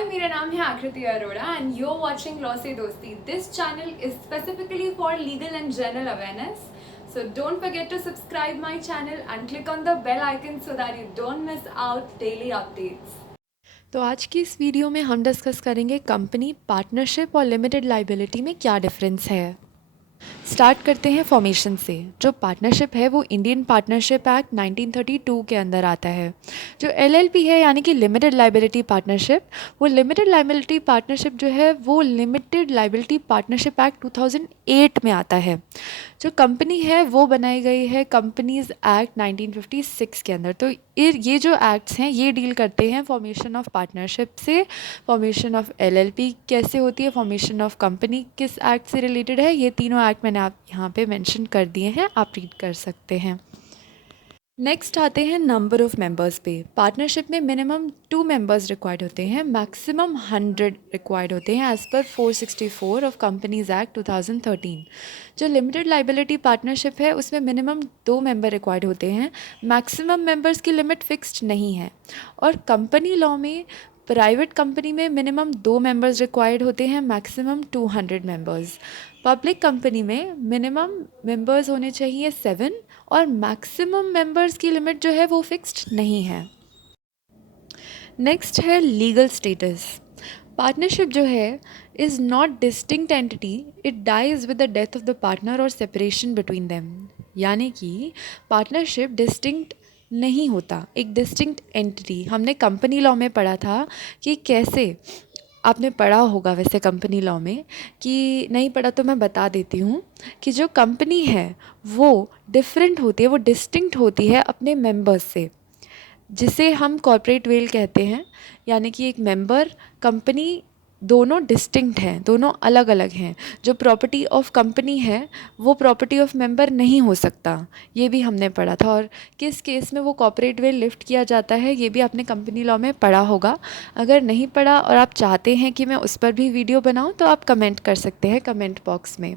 हाय, मेरा नाम है Aakriti Arora and you are watching law से दोस्ती. This channel is specifically for legal and general awareness. So don't forget to subscribe my channel and click on the bell icon so that you don't miss out daily updates. तो आज की इस video में हम discuss करेंगे company, partnership और limited liability में क्या डिफरेंस है. स्टार्ट करते हैं फॉर्मेशन से. जो पार्टनरशिप है वो इंडियन पार्टनरशिप एक्ट 1932 के अंदर आता है. जो एलएलपी है यानी कि लिमिटेड लाइबिलिटी पार्टनरशिप, वो लिमिटेड लाइबिलिटी पार्टनरशिप जो है वो लिमिटेड लाइबिलिटी पार्टनरशिप एक्ट 2008 में आता है. जो कंपनी है वो बनाई गई है कंपनीज एक्ट 1956 के अंदर. तो ये जो एक्ट्स हैं ये डील करते हैं फॉर्मेशन ऑफ पार्टनरशिप से, फॉर्मेशन ऑफ एलएलपी कैसे होती है, फॉर्मेशन ऑफ कंपनी किस एक्ट से रिलेटेड है. ये तीनों एक्ट मैंने आप यहाँ पे मेंशन कर दिए हैं, आप रीड कर सकते हैं. नेक्स्ट आते हैं नंबर ऑफ़ मेंबर्स पे. पार्टनरशिप में मिनिमम 2 मेंबर्स रिक्वायर्ड होते हैं, मैक्सिमम 100 रिक्वायर्ड होते हैं as per 464 of companies act 2013. जो लिमिटेड लाइबिलिटी पार्टनरशिप है उसमें मिनिमम 2 मेंबर रिक्वायर्ड होते हैं, मैक्सिमम मेंबर्स की लिमिट फिक्स्ड नहीं है. और कंपनी लॉ में प्राइवेट कंपनी में मिनिमम 2 मेंबर्स रिक्वायर्ड होते हैं, मैक्सिमम 200 मेंबर्स. पब्लिक कंपनी में मिनिमम मेंबर्स होने चाहिए 7 और मैक्सिमम मेंबर्स की लिमिट जो है वो फिक्स्ड नहीं है. नेक्स्ट है लीगल स्टेटस. पार्टनरशिप जो है is not distinct entity, it dies with the death of the partner और सेपरेशन बिटवीन देम. यानी कि पार्टनरशिप डिस्टिंक्ट नहीं होता, एक डिस्टिंक्ट एंटिटी. हमने कंपनी लॉ में पढ़ा था कि कैसे, आपने पढ़ा होगा वैसे कंपनी लॉ में, कि नहीं पढ़ा तो मैं बता देती हूँ कि जो कंपनी है वो डिफरेंट होती है, वो डिस्टिंक्ट होती है अपने मेंबर्स से, जिसे हम कॉर्पोरेट वेल कहते हैं. यानी कि एक मेंबर, कंपनी, दोनों डिस्टिंक्ट हैं, दोनों अलग अलग हैं. जो प्रॉपर्टी ऑफ कंपनी है वो प्रॉपर्टी ऑफ मेंबर नहीं हो सकता, ये भी हमने पढ़ा था. और किस केस में वो कॉर्पोरेट वेल लिफ्ट किया जाता है ये भी आपने कंपनी लॉ में पढ़ा होगा. अगर नहीं पढ़ा और आप चाहते हैं कि मैं उस पर भी वीडियो बनाऊं तो आप कमेंट कर सकते हैं कमेंट बॉक्स में,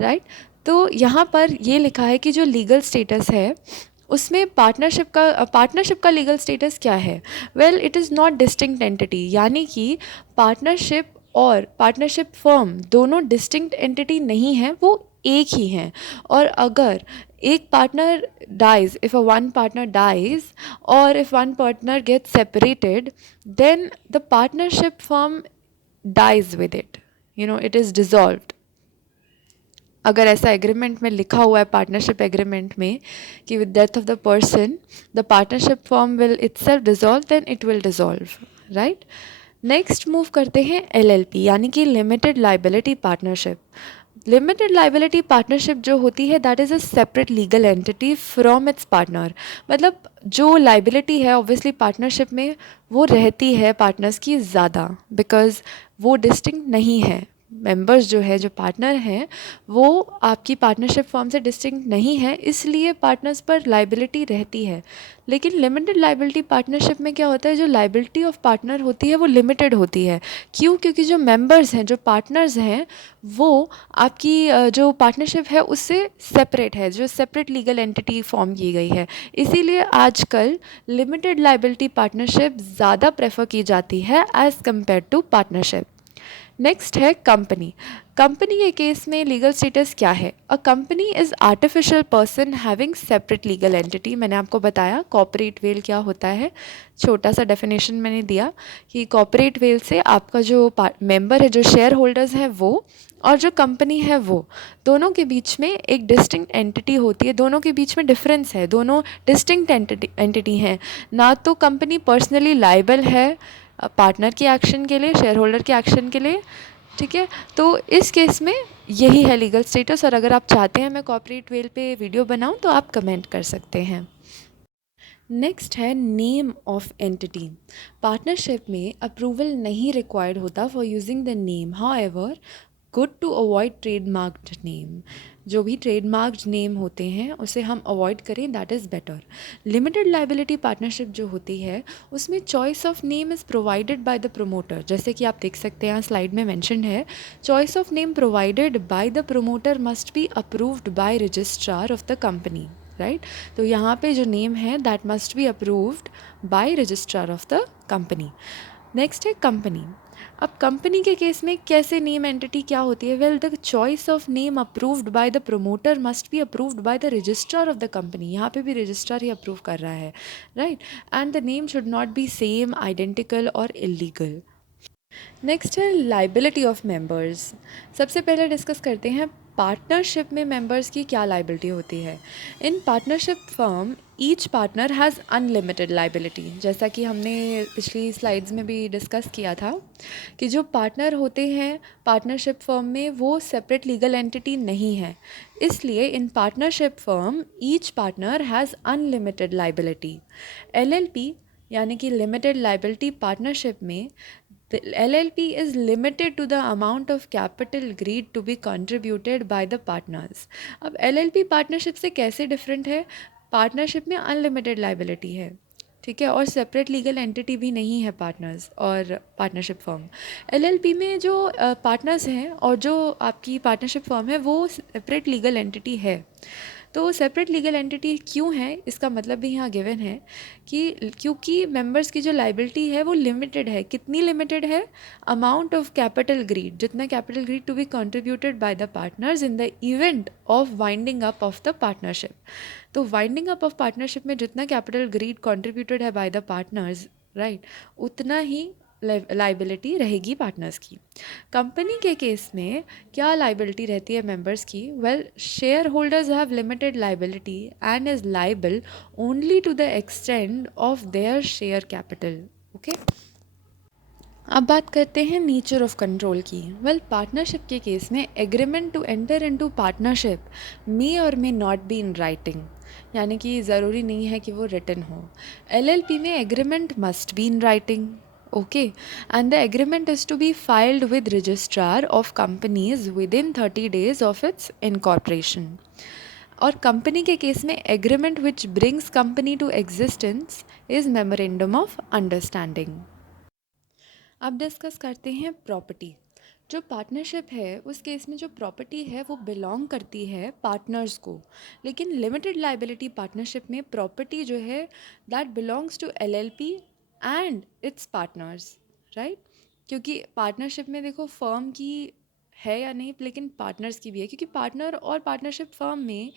राइट. तो यहाँ पर ये लिखा है कि जो लीगल स्टेटस है उसमें पार्टनरशिप का लीगल स्टेटस क्या है. Well, it is not distinct entity. यानी कि पार्टनरशिप और पार्टनरशिप फर्म दोनों डिस्टिंक्ट एंटिटी नहीं हैं, वो एक ही हैं. और अगर एक partner dies, if one partner dies और if one partner gets separated, then the partnership firm dies with it, it is dissolved. अगर ऐसा एग्रीमेंट में लिखा हुआ है पार्टनरशिप एग्रीमेंट में कि with death of the person the partnership form will itself dissolve, then it will dissolve, right. Next move करते हैं एलएलपी यानी कि limited liability partnership. Limited liability partnership जो होती है that is a separate legal entity from its partner. मतलब जो liability है ऑब्वियसली पार्टनरशिप में वो रहती है पार्टनर्स की ज़्यादा, बिकॉज वो डिस्टिंक्ट नहीं है. मेंबर्स जो है, जो पार्टनर हैं, वो आपकी पार्टनरशिप फॉर्म से डिस्टिंक्ट नहीं है, इसलिए पार्टनर्स पर लाइबिलिटी रहती है. लेकिन लिमिटेड लाइबिलिटी पार्टनरशिप में क्या होता है, जो लाइबिलिटी ऑफ पार्टनर होती है वो लिमिटेड होती है. क्यों? क्योंकि जो मेंबर्स हैं, जो पार्टनर्स हैं, वो आपकी जो पार्टनरशिप है उससे सेपरेट है, जो सेपरेट लीगल एंटिटी फॉर्म की गई है. इसीलिए आजकल लिमिटेड लाइबिलिटी पार्टनरशिप ज़्यादा प्रेफर की जाती है as compare to partnership. Next है कंपनी. कंपनी के केस में लीगल स्टेटस क्या है. A company is artificial person having separate legal entity. मैंने आपको बताया कॉर्पोरेट वेल क्या होता है, छोटा सा डेफिनेशन मैंने दिया कि कॉर्पोरेट वेल से आपका जो मेंबर है, जो शेयर होल्डर्स हैं वो, और जो कंपनी है वो, दोनों के बीच में एक डिस्टिंक्ट एंटिटी होती है, दोनों के बीच में डिफरेंस है, दोनों डिस्टिंक्ट एंटिटी हैं. ना तो कंपनी पर्सनली लाइबल है पार्टनर के एक्शन के लिए, शेयर होल्डर के एक्शन के लिए, ठीक है. तो इस केस में यही है लीगल स्टेटस. और अगर आप चाहते हैं मैं कॉर्पोरेट वेल पे वीडियो बनाऊं तो आप कमेंट कर सकते हैं. नेक्स्ट है नेम ऑफ एंटिटी. पार्टनरशिप में अप्रूवल नहीं रिक्वायर्ड होता for using the name. However, good to avoid trademarked name. जो भी ट्रेडमार्क्ड नेम होते हैं उसे हम अवॉइड करें, that is better. Limited liability partnership जो होती है उसमें choice of name is provided by the promoter. जैसे कि आप देख सकते हैं यहाँ स्लाइड में मेंशन है, choice of name provided by the promoter must be approved by registrar of the company, right. तो यहाँ पे जो नेम है that must be approved by registrar of the company. Next है कंपनी। अब कंपनी के केस में कैसे नेम एंटिटी क्या होती है? Well, the choice of name approved by the promoter must be approved by the registrar of the company. यहाँ पे भी रजिस्ट्रार ही अप्रूव कर रहा है, right? And the name should not be same, identical और इलीगल। नेक्स्ट है liability of members. सबसे पहले डिस्कस करते हैं पार्टनरशिप में मेंबर्स की क्या लाइबिलिटी होती है। In partnership firm each partner has unlimited liability. जैसा कि हमने पिछली स्लाइड्स में भी डिस्कस किया था कि जो पार्टनर होते हैं पार्टनरशिप फर्म में वो सेपरेट लीगल एंटिटी नहीं है, इसलिए in partnership firm each partner has unlimited liability. LLP यानी कि लिमिटेड लाइबिलिटी पार्टनरशिप में the LLP is limited to the amount of capital agreed to be contributed by the partners. अब LLP partnership से कैसे different है? Partnership में unlimited liability है, ठीक है, और सेपरेट लीगल एंटिटी भी नहीं है पार्टनर्स और पार्टनरशिप फर्म। LLP में जो पार्टनर्स हैं और जो आपकी पार्टनरशिप फर्म है वो सेपरेट लीगल एंटिटी है। तो सेपरेट लीगल एंटिटी क्यों है, इसका मतलब भी यहाँ गिवन है कि क्योंकि मेंबर्स की जो लाइबिलिटी है वो लिमिटेड है। कितनी लिमिटेड है? अमाउंट ऑफ कैपिटल ग्रीड, जितना capital agreed to be contributed by the partners in the event of winding up of the partnership. तो वाइंडिंग अप ऑफ पार्टनरशिप में जितना कैपिटल ग्रीड कंट्रीब्यूटेड है बाय द पार्टनर्स, राइट, उतना ही liability रहेगी partners की। Company के case में क्या लाइबिलिटी रहती है मेंबर्स की? Well, share holders have limited liability and is liable only to the extent of their share capital. Okay, अब बात करते हैं नेचर ऑफ कंट्रोल की। वेल, पार्टनरशिप के केस में agreement to enter into partnership may और may not be in writing, यानी कि ज़रूरी नहीं है कि वो रिटन हो। एलएलपी में agreement must be in writing, okay, and the agreement is to be filed with registrar of companies within 30 days of its incorporation. और कंपनी के केस में agreement which brings company to existence is memorandum of understanding. अब discuss करते हैं property. जो partnership है उस case में जो प्रॉपर्टी है वो बिलोंग करती है पार्टनर्स को, लेकिन लिमिटेड लाइबिलिटी पार्टनरशिप में प्रॉपर्टी जो है that belongs to LLP and its partners, right? क्योंकि पार्टनरशिप में देखो फर्म की है या नहीं, लेकिन पार्टनर्स की भी है, क्योंकि पार्टनर और पार्टनरशिप फर्म में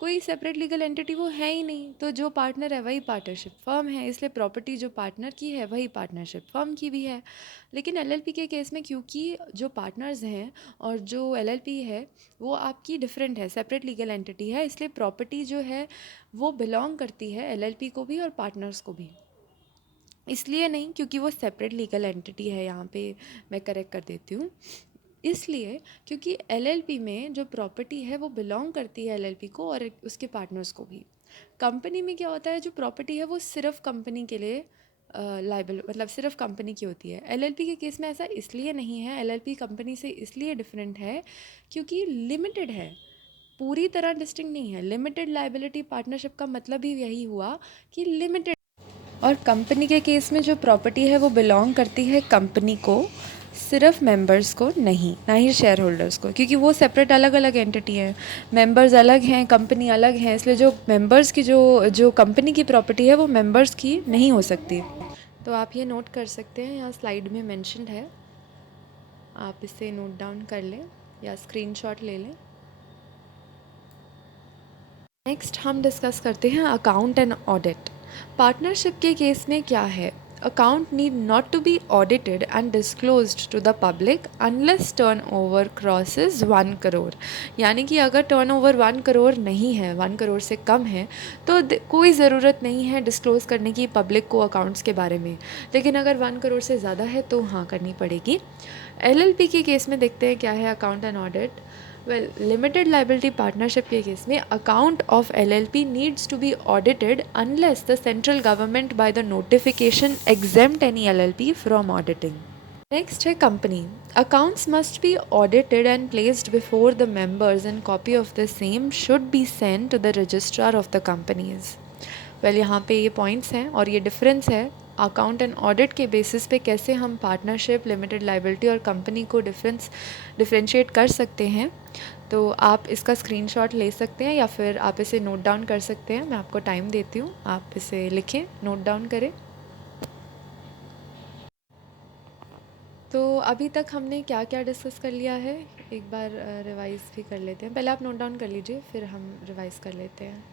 कोई सेपरेट लीगल एंटिटी वो है ही नहीं। तो जो पार्टनर है वही पार्टनरशिप फर्म है, इसलिए प्रॉपर्टी जो पार्टनर की है वही पार्टनरशिप फर्म की भी है। लेकिन एलएलपी के केस में क्योंकि जो पार्टनर्स हैं और जो एलएलपी है वो आपकी डिफरेंट है, सेपरेट लीगल एंटिटी है, इसलिए प्रॉपर्टी जो है वो बिलोंग करती है एलएलपी को भी और पार्टनर्स को भी। इसलिए नहीं क्योंकि वो सेपरेट लीगल एंटिटी है, यहाँ पे मैं करेक्ट कर देती हूँ, इसलिए क्योंकि एलएलपी में जो प्रॉपर्टी है वो बिलोंग करती है एलएलपी को और उसके पार्टनर्स को भी। कंपनी में क्या होता है, जो प्रॉपर्टी है वो सिर्फ कंपनी के लिए लाइबल, मतलब सिर्फ कंपनी की होती है। एलएलपी के केस में ऐसा इसलिए नहीं है, एलएलपी कंपनी से इसलिए डिफरेंट है क्योंकि लिमिटेड है, पूरी तरह डिस्टिंक्ट नहीं है। लिमिटेड लाइबिलिटी पार्टनरशिप का मतलब ही यही हुआ कि लिमिटेड। और कंपनी के केस में जो प्रॉपर्टी है वो बिलोंग करती है कंपनी को, सिर्फ मेंबर्स को नहीं, ना ही शेयर होल्डर्स को, क्योंकि वो सेपरेट अलग अलग एंटिटी हैं, मेंबर्स अलग हैं, कंपनी अलग है, इसलिए जो मेंबर्स की जो कंपनी की प्रॉपर्टी है वो मेंबर्स की नहीं हो सकती। तो आप ये नोट कर सकते हैं, यहाँ स्लाइड में मेंशन्ड है, आप इसे नोट डाउन कर लें या स्क्रीनशॉट ले लें। नेक्स्ट हम डिस्कस करते हैं अकाउंट एंड ऑडिट। पार्टनरशिप के केस में क्या है? Account need not to be audited and disclosed to the public unless turnover crosses 1 crore. यानी कि अगर टर्नओवर 1 करोड़ नहीं है, 1 करोड़ से कम है, तो कोई ज़रूरत नहीं है डिस्क्लोज़ करने की पब्लिक को अकाउंट्स के बारे में। लेकिन अगर 1 करोड़ से ज़्यादा है तो हाँ करनी पड़ेगी। एलएलपी के केस में देखते हैं क्या है account and audit. Well, limited liability partnership के केस में account of LLP needs to be audited unless the central government by the notification exempt any LLP from auditing. Next है company. Accounts must be audited and placed before the members and copy of the same should be sent to the registrar of the companies. Well, यहाँ पे ये points हैं और ये difference है account and audit के basis पे कैसे हम पार्टनरशिप, लिमिटेड लाइबिलिटी और कंपनी को डिफरेंशिएट कर सकते हैं। तो आप इसका स्क्रीनशॉट ले सकते हैं या फिर आप इसे नोट डाउन कर सकते हैं। मैं आपको टाइम देती हूँ, आप इसे लिखें, नोट डाउन करें। तो अभी तक हमने क्या क्या डिस्कस कर लिया है, एक बार रिवाइज भी कर लेते हैं। पहले आप नोट डाउन कर लीजिए, फिर हम रिवाइज कर लेते हैं।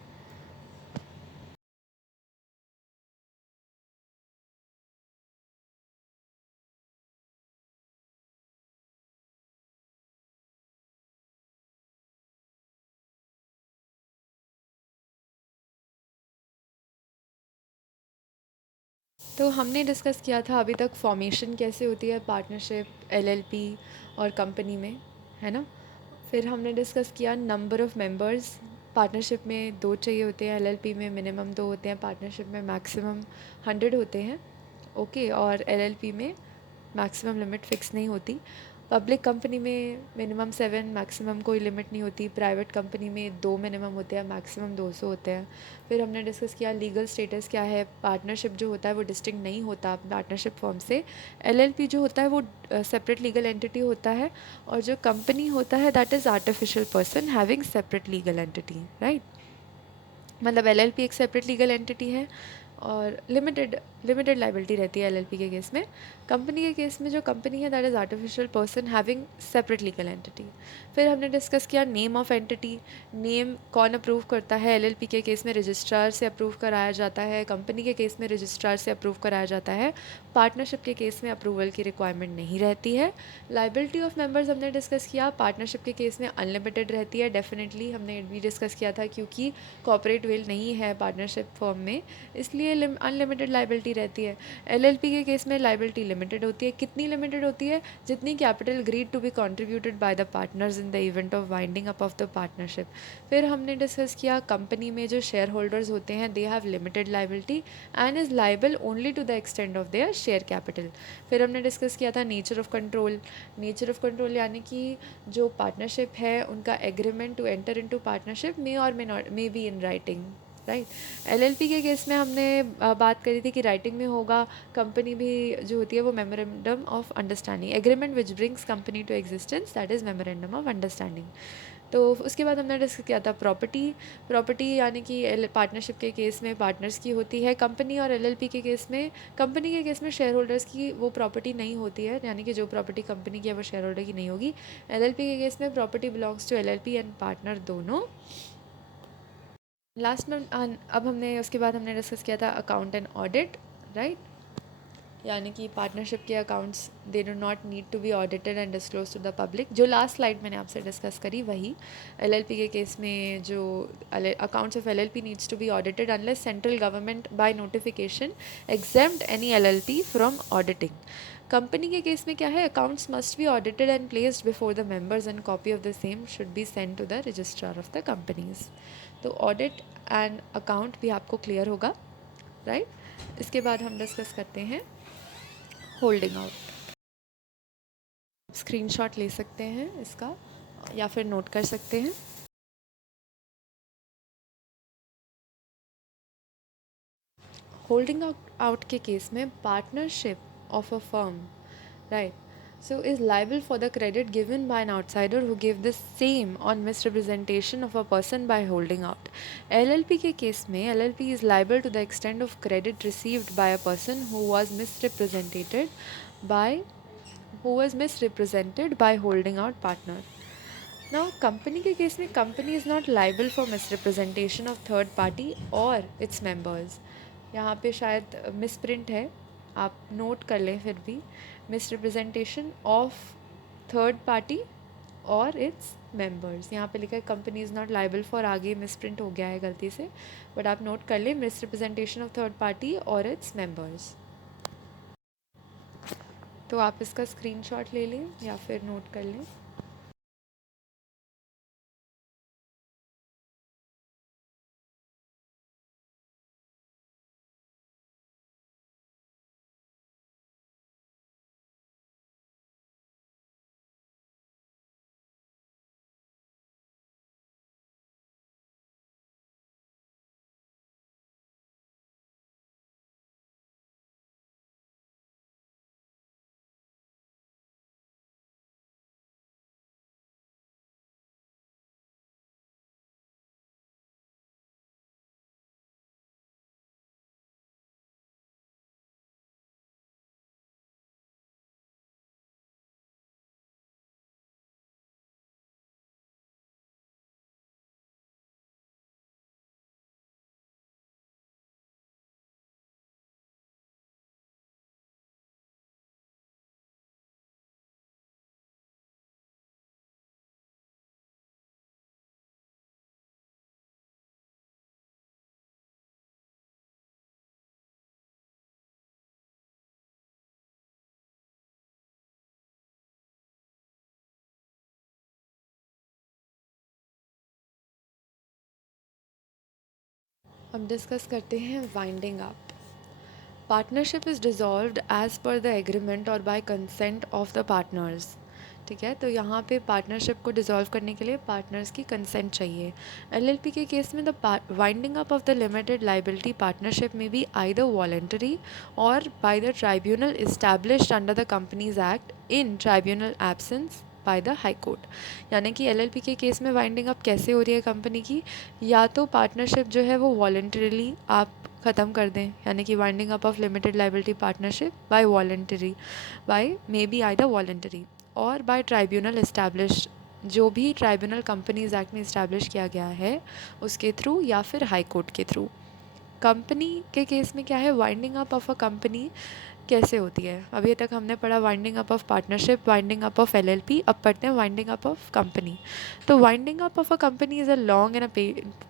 तो हमने डिस्कस किया था अभी तक फॉर्मेशन कैसे होती है पार्टनरशिप, एलएलपी और कंपनी में, है ना। फिर हमने डिस्कस किया नंबर ऑफ़ मेंबर्स। पार्टनरशिप में 2 चाहिए होते हैं, एलएलपी में मिनिमम 2 होते हैं, पार्टनरशिप में मैक्सिमम 100 होते हैं। ओके, और एलएलपी में मैक्सिमम लिमिट फ़िक्स नहीं होती। पब्लिक कंपनी में मिनिमम 7, मैक्सिमम कोई लिमिट नहीं होती। प्राइवेट कंपनी में 2 मिनिमम होते हैं, मैक्सिमम 200 होते हैं। फिर हमने डिस्कस किया लीगल स्टेटस क्या है। पार्टनरशिप जो होता है वो डिस्टिंक्ट नहीं होता पार्टनरशिप फॉर्म से। एलएलपी जो होता है वो सेपरेट लीगल एंटिटी होता है, और जो कंपनी होता है that is artificial person having separate legal entity, right. मतलब एलएलपी एक सेपरेट लीगल एंटिटी है और लिमिटेड लिमिटेड लाइबिलिटी रहती है एलएलपी के केस में। कंपनी के केस में जो कंपनी है that is artificial person having separate legal entity. फिर हमने डिस्कस किया नेम ऑफ एंटिटी। नेम कौन अप्रूव करता है। एलएलपी के केस में रजिस्ट्रार से अप्रूव कराया जाता है, कंपनी के केस में रजिस्ट्रार से अप्रूव कराया जाता है। पार्टनरशिप के केस में अप्रूवल की रिक्वायरमेंट नहीं रहती है। लाइबिलिटी ऑफ मेंबर्स हमने डिस्कस किया। पार्टनरशिप के केस में अनलिमिटेड रहती है, डेफिनेटली हमने भी डिस्कस किया था, क्योंकि कॉर्पोरेट वेल नहीं है पार्टनरशिप फॉर्म में, इसलिए अनलिमिटेड लाइबिलिटी रहती है। एलएलपी के केस में लाइबिलिटी लिमिटेड होती है। कितनी लिमिटेड होती है? जितनी capital agreed to be contributed by the partners in the event of winding up of the partnership. फिर हमने डिस्कस किया कंपनी में जो शेयर होल्डर्स होते हैं they have limited liability and is liable only to the extent of their share capital. फिर हमने discuss किया था nature of control. Nature of control यानी कि जो पार्टनरशिप है उनका agreement to enter into partnership may और may be in writing, right. LLP के केस में हमने बात करी थी कि राइटिंग में होगा। कंपनी भी जो होती है वो memorandum of understanding, agreement which brings company to existence, that is memorandum of understanding. तो उसके बाद हमने डिस्कस किया था प्रॉपर्टी। प्रॉपर्टी यानी कि पार्टनरशिप के केस में पार्टनर्स की होती है। कंपनी और एलएलपी के केस में, कंपनी के केस में शेयर होल्डर्स की वो प्रॉपर्टी नहीं होती है, यानी कि जो प्रॉपर्टी कंपनी की है वो शेयर होल्डर की नहीं होगी। एलएलपी के केस में property belongs to LLP and partner दोनों। लास्ट में अब हमने उसके बाद हमने डिस्कस किया था अकाउंट एंड ऑडिट, राइट। यानी कि पार्टनरशिप के accounts they do not need to be audited and disclose to the public. जो लास्ट स्लाइड मैंने आपसे डिस्कस करी वही। एलएलपी के केस में जो accounts of LLP needs to be audited unless central government by notification exempt any LLP from auditing. Company के case में क्या है, accounts must be audited and placed before the members and copy of the same should be send to the registrar of the companies. तो audit and account भी आपको clear होगा, right. इसके बाद हम डिस्कस करते हैं होल्डिंग आउट। स्क्रीनशॉट ले सकते हैं इसका या फिर नोट कर सकते हैं। होल्डिंग आउट के केस में partnership of a firm, right, so is liable for the credit given by an outsider who gave the same on misrepresentation of a person by holding out. LLP के case में LLP is liable to the extent of credit received by a person who was misrepresented by holding out partner. Now company के case में company is not liable for misrepresentation of third party or its members. यहाँ पे शायद misprint है, आप note कर लें फिर भी। मिसरिप्रेजेंटेशन ऑफ थर्ड पार्टी और इट्स मेंबर्स, यहाँ पे लिखा है company is not liable for, आगे मिसप्रिंट हो गया है गलती से, बट आप नोट कर लें मिसरिप्रेजेंटेशन ऑफ थर्ड पार्टी और इट्स मेंबर्स। तो आप इसका स्क्रीनशॉट ले लें या फिर नोट कर लें। अब डिस्कस करते हैं winding up. Partnership is dissolved as per the agreement और by consent of the partners. ठीक है, तो यहाँ पे पार्टनरशिप को डिज़ोल्व करने के लिए पार्टनर्स की कंसेंट चाहिए। एलएलपी के केस में the winding up of the limited liability partnership में बी आइदर वॉलेंटरी और by the tribunal established under the companies act in tribunal absence by the high court. यानी कि एलएलपी के case में winding up कैसे हो रही है कंपनी की, या तो पार्टनरशिप जो है वो वॉलेंटरीली आप ख़त्म कर दें, यानी कि winding up of limited liability partnership by voluntary, by may be either voluntary और बाय ट्राइब्यूनल इस्टेब्लिश, जो भी ट्राइब्यूनल कंपनीज एक्ट में इस्टेब्लिश किया गया है उसके थ्रू या फिर हाई कोर्ट के थ्रू। कंपनी के केस में क्या है, winding up of a company कैसे होती है। अभी तक हमने पढ़ा winding up of partnership, winding up of LLP, अब पढ़ते हैं वाइंडिंग अप ऑफ कंपनी। तो winding up of a company is a long and a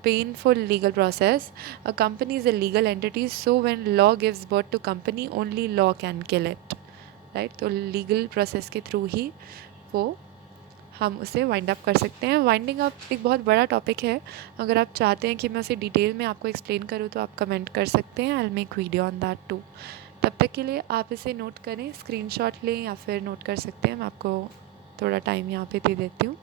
painful legal process. A company is a legal entity, so when law gives birth to company, only law can kill it. Right, तो legal process के through ही वो हम उसे wind up कर सकते हैं। Winding up एक बहुत बड़ा टॉपिक है, अगर आप चाहते हैं कि मैं उसे डिटेल में आपको एक्सप्लेन करूँ तो आप कमेंट कर सकते हैं, I will make video on that too. तब तक के लिए आप इसे नोट करें, स्क्रीनशॉट लें या फिर नोट कर सकते हैं। मैं आपको थोड़ा टाइम यहाँ पे दे देती हूँ।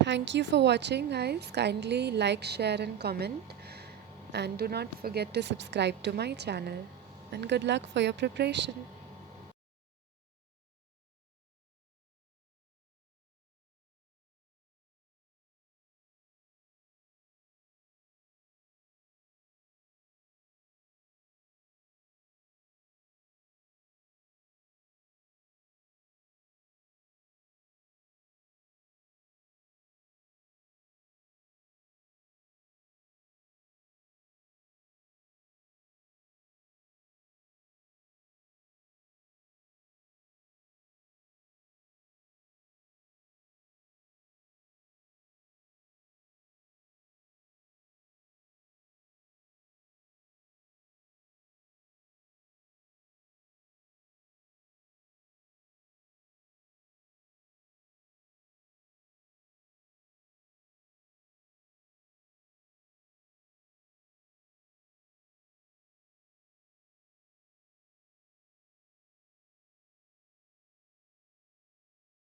Thank you for watching, guys. Kindly like, share, and comment. And do not forget to subscribe to my channel. And good luck for your preparation.